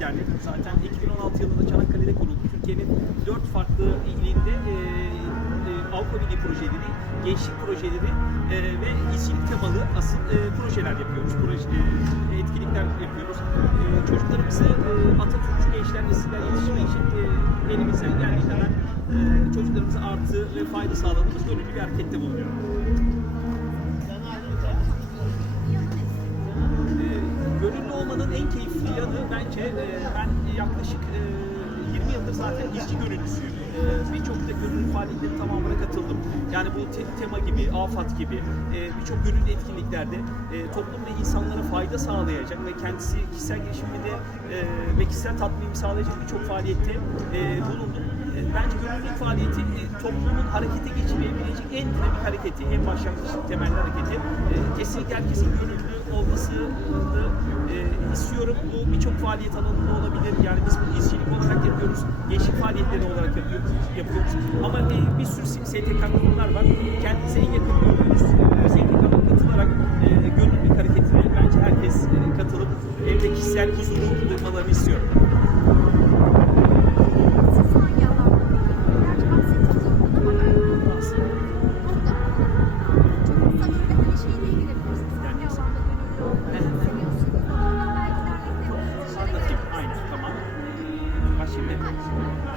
bir. Zaten 2016 yılında Çanakkale'de kuruldu. Türkiye'nin dört farklı ilinde e, e, Avrupa Birliği projeleri, gençlik projeleri e, ve işçilik temalı asıl e, projeler yapıyoruz. Proje, e, etkinlikler yapıyoruz. E, çocuklarımızı e, Atatürkçü gençler nesiller yetiştirmek için e, elimizden geldiği kadar e, çocuklarımıza artı ve fayda sağladığımız böyle bir harekette bulunuyoruz. Bence e, ben yaklaşık e, 20 yıldır zaten izci gönüllüsüyüm. E, Birçok da gönüllü faaliyetlerin tamamına katıldım. Yani bu te- tema gibi, AFAD gibi e, birçok gönüllü etkinliklerde e, toplum ve insanlara fayda sağlayacak ve kendisi kişisel gelişiminde e, ve kişisel tatminimi sağlayacak birçok faaliyette e, bulundum. E, Bence gönüllülük faaliyeti e, toplumun harekete geçirebilecek en dinamik hareketi, en başlangıç temel hareketi. E, Kesinlikle herkesin gönüllü e. Bu birçok faaliyet alanında olabilir. Yani biz bunu izcilik olarak yapıyoruz, gençlik faaliyetleri olarak yapıyoruz. yapıyoruz. Ama e, bir sürü STK kurumlar var. Kendinize en yakın gördüğünüz STK'lara katılarak e, gönüllülük hareketine bence herkes e, katılıp evde kişisel huzuru duymalarını istiyorum. Bak şimdi.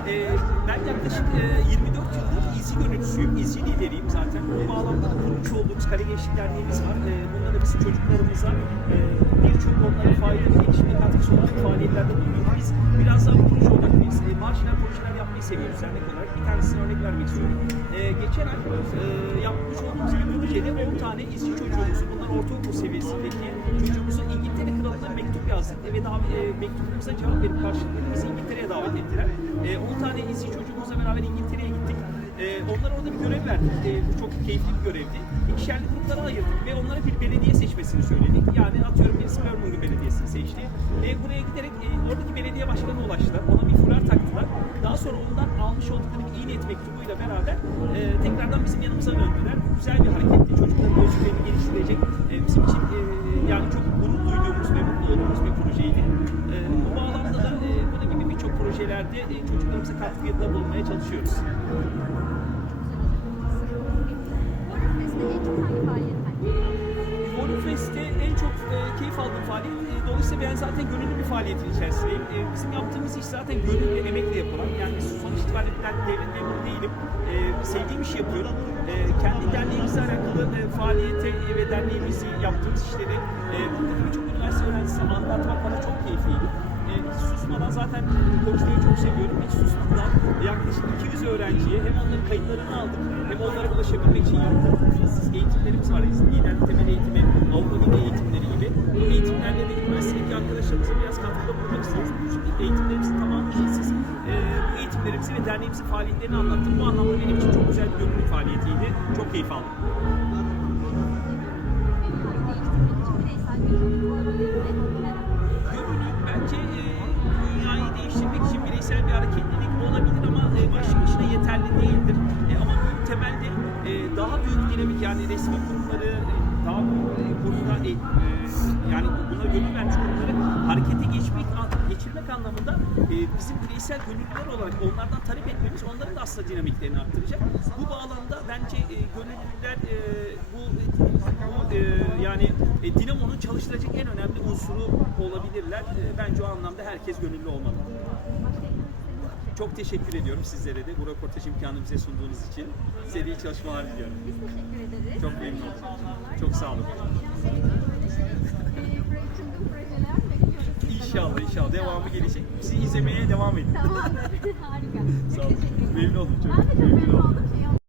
Ee, ben yaklaşık e, 24 yıldır izci gönüllüsüyüm. İzci lideriyim zaten. Bu bağlamda da kurmuş olduğumuz Kare Gençlik Derneğimiz var. Ee, bunda da biz çocuklarımıza e, birçok onlara faydalı gelişimine katkısı olan faaliyetlerde bulunuyoruz. Biz biraz daha proje odaklıyız. E, marjinal projeler yapmayı seviyoruz dernek olarak. Bir tanesini örnek vermek istiyorum. E, geçen ay e, yapmış olduğumuz bir projede 10 tane izci çocuğumuzu, bunlar ortaokul seviyesindeki Kralı'na yazdık ve daha e, mektubumuza cevap verip karşılıklı bizi İngiltere'ye davet ettiler. E, 10 tane izci çocuğumuzla beraber İngiltere'ye gittik. E, onlara orada bir görev verdik. E, bu çok keyifli bir görevdi. İkişerli gruplara ayırdık ve onlara bir belediye seçmesini söyledik. Yani atıyorum birisi Birmingham Belediyesi'ni seçti. E, buraya giderek e, oradaki belediye başkanına ulaştılar. Ona bir fular taktılar. Daha sonra ondan almış oldukları iyi niyet mektubuyla beraber e, tekrardan bizim yanımıza döndüler. Güzel bir hareketti. Çocukların özgüvenini geliştirecek. Projelerde e, çocuklarımıza katkıda bulunmaya çalışıyoruz. Forum Fest'te en çok e, keyif aldığım faaliyet, e, dolayısıyla ben zaten gönüllü bir faaliyetin içerisindeyim. Bizim yaptığımız iş zaten gönüllü emekle yapılan, yani sonuç itibariyle ben devlet memuru değilim, sevdiğim işi yapıyorum. E, kendi derneğimizle alakalı faaliyete ve derneğimizi yaptığımız işleri buradaki birçok üniversite öğrencisine anlatmak bana çok keyifliydi. Susmadan zaten konuşmayı çok seviyorum. Hiç susmadan yaklaşık 200 öğrenciye hem onların kayıtlarını aldım hem onlara ulaşabilmek için yaptığımız eğitimlerimiz var. Liderlik temel eğitimi, Avrupa Birliği eğitimleri gibi. Bu eğitimlerle de üniversitedeki arkadaşlarımıza biraz katkıda bulunmak istiyoruz. Bu eğitimlerimizin tamamı ücretsiz. E, bu eğitimlerimizi ve derneğimizin faaliyetlerini anlattım. Bu anlamda benim için çok güzel bir gönüllü faaliyetiydi. Çok keyif aldım. Bireysel bir hareketlilik olabilir ama e, başlı başına yeterli değildir. E, ama bu temelde e, daha büyük dinamik yani resmi kurumları e, daha e, kurumda yani buna gönül vermiş kurumları harekete geçmek geçirmek anlamında bizim bireysel gönüllüler olarak onlardan talep etmemiz onların da aslında dinamiklerini arttıracak. Bu bağlamda bence e, gönüllüler bu, bu yani dinamonun çalıştıracak en önemli unsuru olabilirler. Bence o anlamda herkes gönüllü olmalı. Çok teşekkür ediyorum sizlere de bu röportaj imkanı bize sunduğunuz için. Size de iyi çalışmalar diliyorum. Biz teşekkür ederiz. Çok memnun oldum. Çok sağ olun. İnşallah inşallah devamı gelecek. Bizi izlemeye devam edin. Tamam. Harika. Sağ olun. Memnun oldum çok. Ben de çok memnun oldum.